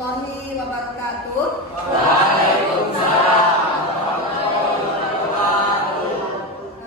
warahmatullahi wabarakatuh. Waalaikumsalam.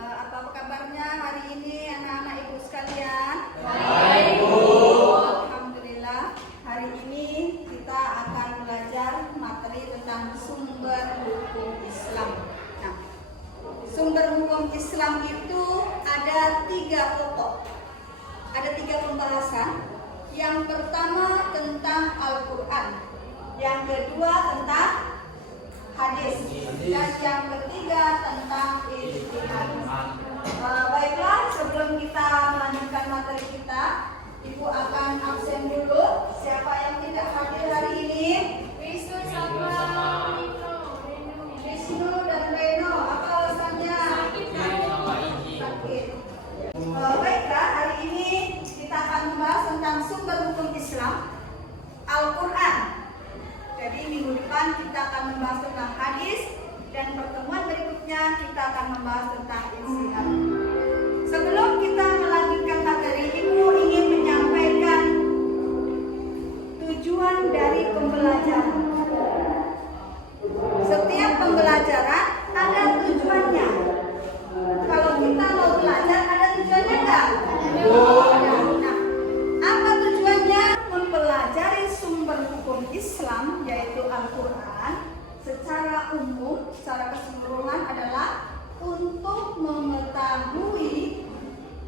Apa kabarnya hari ini anak-anak ibu sekalian? Baik, Bu. Alhamdulillah, hari ini kita akan belajar materi tentang sumber hukum Islam. Nah, sumber hukum Islam itu ada 3 pokok. Ada 3 pembahasan. Yang pertama tentang Al-Quran, yang kedua tentang hadis, dan yang ketiga tentang ijtihad. Baiklah, sebelum kita melanjutkan materi kita, Ibu akan absen dulu. Siapa yang tidak hadir hari ini? Wisnu dan Reno. Apa alasannya? Sakit. Baiklah, hari ini kita akan membahas tentang sumber hukum Islam, Al-Quran. Jadi minggu depan kita akan membahas tentang hadis, dan pertemuan berikutnya kita akan membahas tentang ijtihad. Sebelum kita melanjutkan materi, Ibu ingin menyampaikan tujuan dari pembelajaran. Setiap pembelajaran ada tujuannya. Kalau kita mau belajar, ada tujuannya enggak? Nah, apa tujuannya? Mempelajari sumber hukum Islam, yaitu Al-Quran, secara umum, secara keseluruhan adalah untuk mengetahui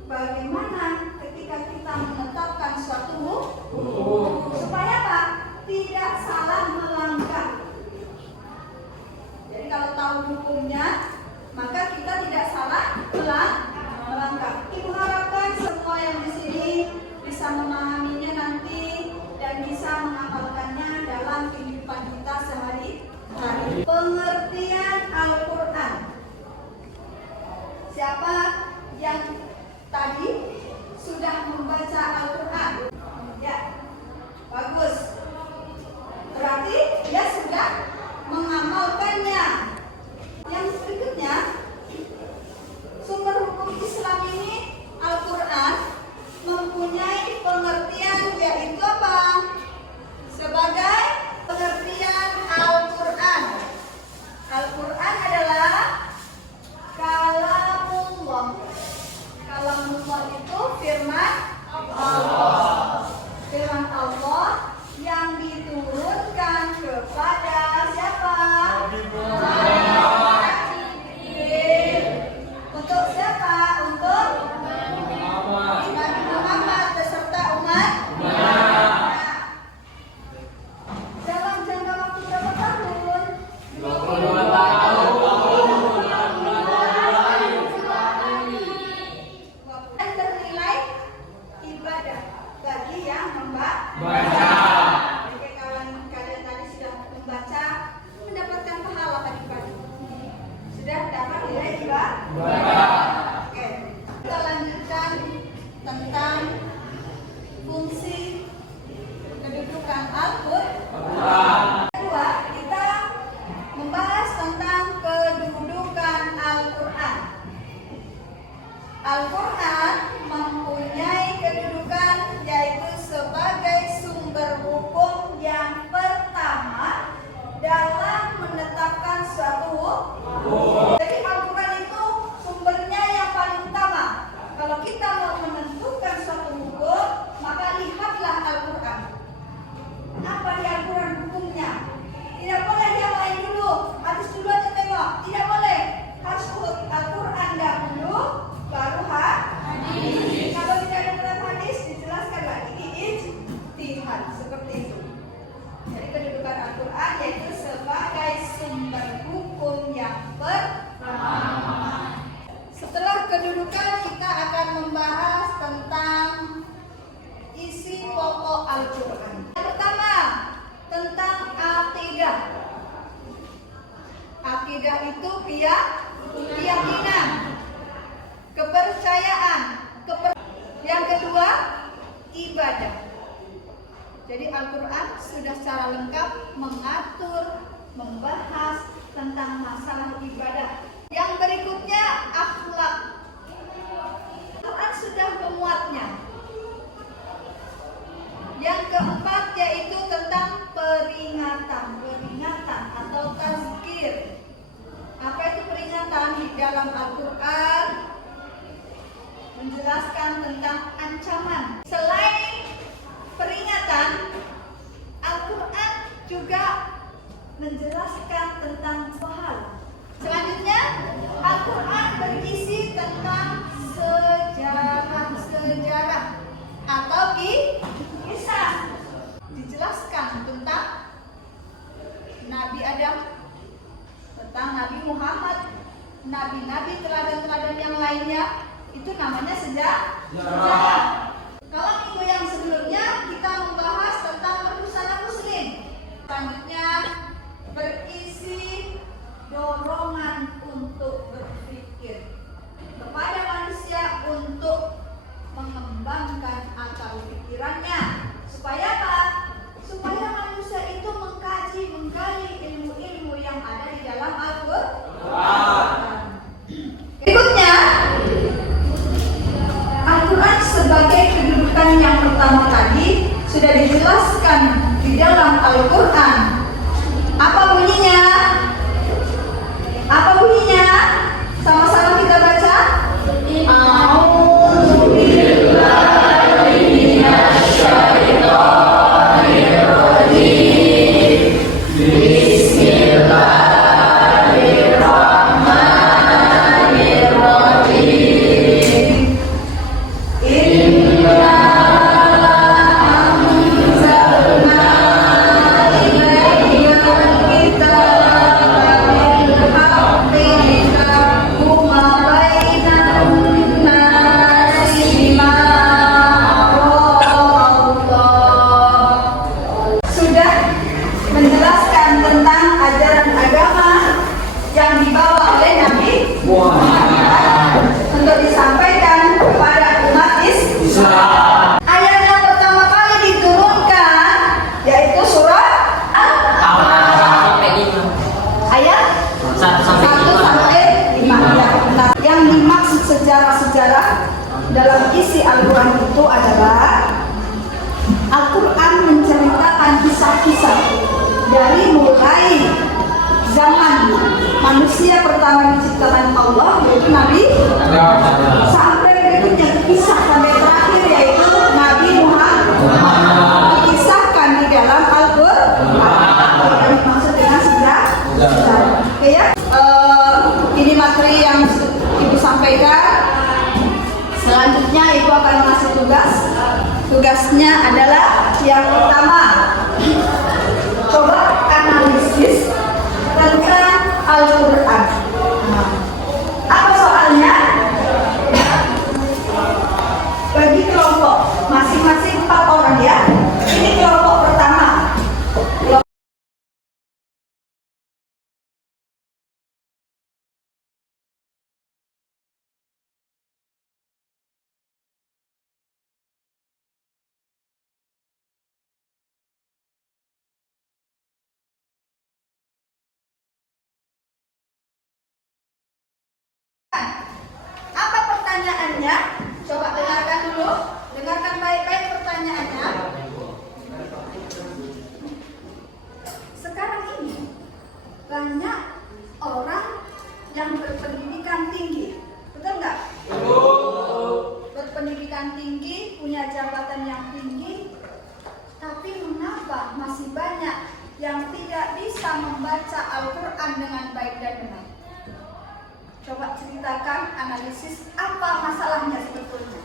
bagaimana ketika kita menetapkan suatu hukum, supaya apa? Tidak salah melanggar. Jadi kalau tahu hukumnya, maka kita tidak salah melanggar. Ibu harapkan semua yang di sini bisa memahaminya nanti dan bisa menghafalkannya dalam kehidupan kita sehari-hari. Pengertian Al-Quran. Siapa yang tadi sudah membaca Al-Quran? Ya, bagus. Berarti dia sudah mengamalkannya. Yang berikutnya, sumber hukum Islam ini, Al-Quran, mempunyai pengertian, yaitu apa? Sebagai pengertian Al-Quran. Al-Quran adalah kalamullah. Kalamullah itu firman Allah. Firman Allah yang diturunkan kepada siapa? Untuk siapa? Untuk Nabi Muhammad beserta umat. Dalam jangka waktu berapa tahun? 22 tahun. Dan ternilai ibadah bagi yang membaca. Jika kalian tadi sudah membaca, mendapatkan pahala pagi-pagi. Sudah dapat nilai ibadah. Oke. Kita lanjutkan tentang fungsi kedudukan Al-Quran. Kedua, kita membahas tentang kedudukan Al-Quran. Al-Quran mempunyai kedudukan, yaitu sebagai sumber hukum yang pertama dalam menetapkan suatu hukum. Jadi Al-Quran itu sumbernya yang paling utama. Kalau kita mau menentukan suatu hukum, maka lihatlah Al-Quran. Apa di Al-Quran hukumnya? Tidak boleh yang lain dulu, hadis dulu aja tengok. Tidak boleh. Harus Al-Quran dahulu, baru hadis. Kalau tidak ada dalam hadis, dijelaskan lagi ijtihad, seperti itu. Jadi kedudukan Al-Quran yaitu sebagai sumber hukum yang pertama. Setelah kedudukan, kita akan membahas tentang isi pokok Al-Quran. Yang pertama, tentang akidah. Akidah itu keyakinan, kepercayaan. Yang kedua, ibadah. Jadi Al-Quran sudah secara lengkap mengatur, membahas tentang masalah ibadah. Yang berikutnya, akhlak. Al-Quran sudah memuatnya. Yang keempat yaitu tentang perilaku. juga menjelaskan tentang pahala. Selanjutnya, Al-Quran berisi tentang sejarah atau kisah. Dijelaskan tentang Nabi Adam, tentang Nabi Muhammad, nabi-nabi teladan-teladan yang lainnya. Itu namanya sejarah. Kalau minggu yang sebelumnya kita membahas tentang berbusana muslim. Selanjutnya berisi dorongan untuk berpikir kepada manusia untuk mengembangkan akal pikirannya. Supaya apa? Supaya manusia itu menggali ilmu-ilmu yang ada di dalam Al-Quran. Berikutnya, Al-Quran sebagai kedudukan yang pertama tadi sudah dijelaskan di dalam Al-Quran. Apa bunyinya? Apa bunyinya? Sama-sama kita baca. Untuk disampaikan kepada umat Islam. Ayat yang pertama kali diturunkan yaitu surat ayat 1 sampai 5. Yang dimaksud sejarah-sejarah dalam isi Al-Quran itu adalah Al-Quran menceritakan kisah-kisah dari mulai zaman manusia pertama diciptakan Allah, yaitu Nabi, sampai berikutnya kisah sampai terakhir yaitu Nabi Muhammad, dikisahkan di dalam Al-Quran. Yang dimaksud dengan sejarah. Oke ya, ini materi yang Ibu sampaikan. Selanjutnya Ibu akan masuk tugas. Tugasnya adalah yang pertama, coba analisis tentang Al-Quran. Apa soalnya? Bagi kelompok masing-masing 4 orang ya. Ini kelompok pertama. Apa pertanyaannya? Coba dengarkan dulu. Dengarkan baik-baik pertanyaannya. Sekarang ini banyak orang yang berpendidikan tinggi. Betul nggak? Berpendidikan tinggi, punya jabatan yang tinggi. Tapi mengapa masih banyak yang tidak bisa membaca Al-Quran dengan baik dan benar? Coba ceritakan, analisis apa masalahnya sebetulnya.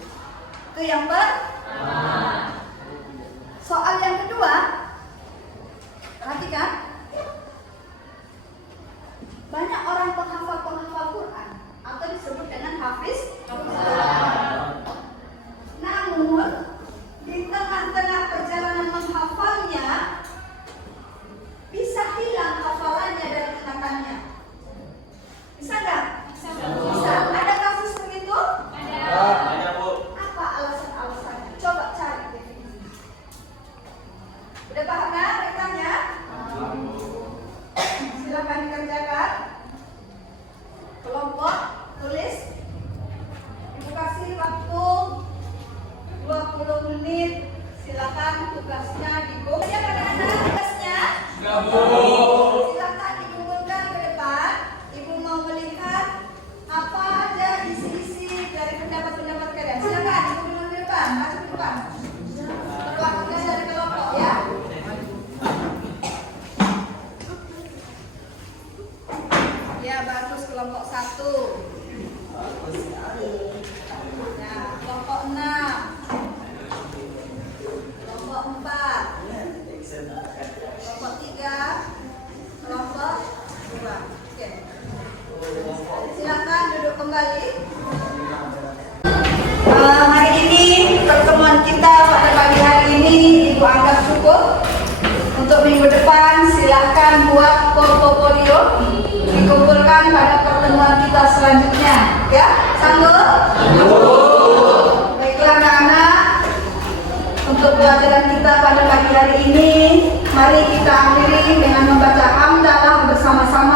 Itu yang pertama. Soal yang kedua, perhatikan. Banyak orang penghafal Quran atau disebut dengan hafiz Quran. Namun di tengah-tengah perjalanan menghafalnya bisa hilang hafalannya dan ingatannya. Bisa nggak? Bisa. Ada kasus begitu? Ada, Bu. Apa alasan-alasannya? Coba cari definisi. Udah paham kan rekannya? Silakan dikerjakan. Kelompok tulis. Ibu kasih waktu 20 menit. Silakan tugasnya digabung. Ya pada tugasnya? Silakan dikumpulkan ke depan. Ibu mau melihat apa aja isi-isi dari pendapat-pendapat kalian. Silakan dikumpulkan ke depan. Masuk ke depan. Perwakilan dari kelompok ya. Untuk minggu depan silahkan buat portofolio, dikumpulkan pada pertemuan kita selanjutnya. Ya, sanggup? Baiklah anak-anak, untuk pelajaran kita pada pagi hari ini, mari kita akhiri dengan membaca hamdalah bersama-sama.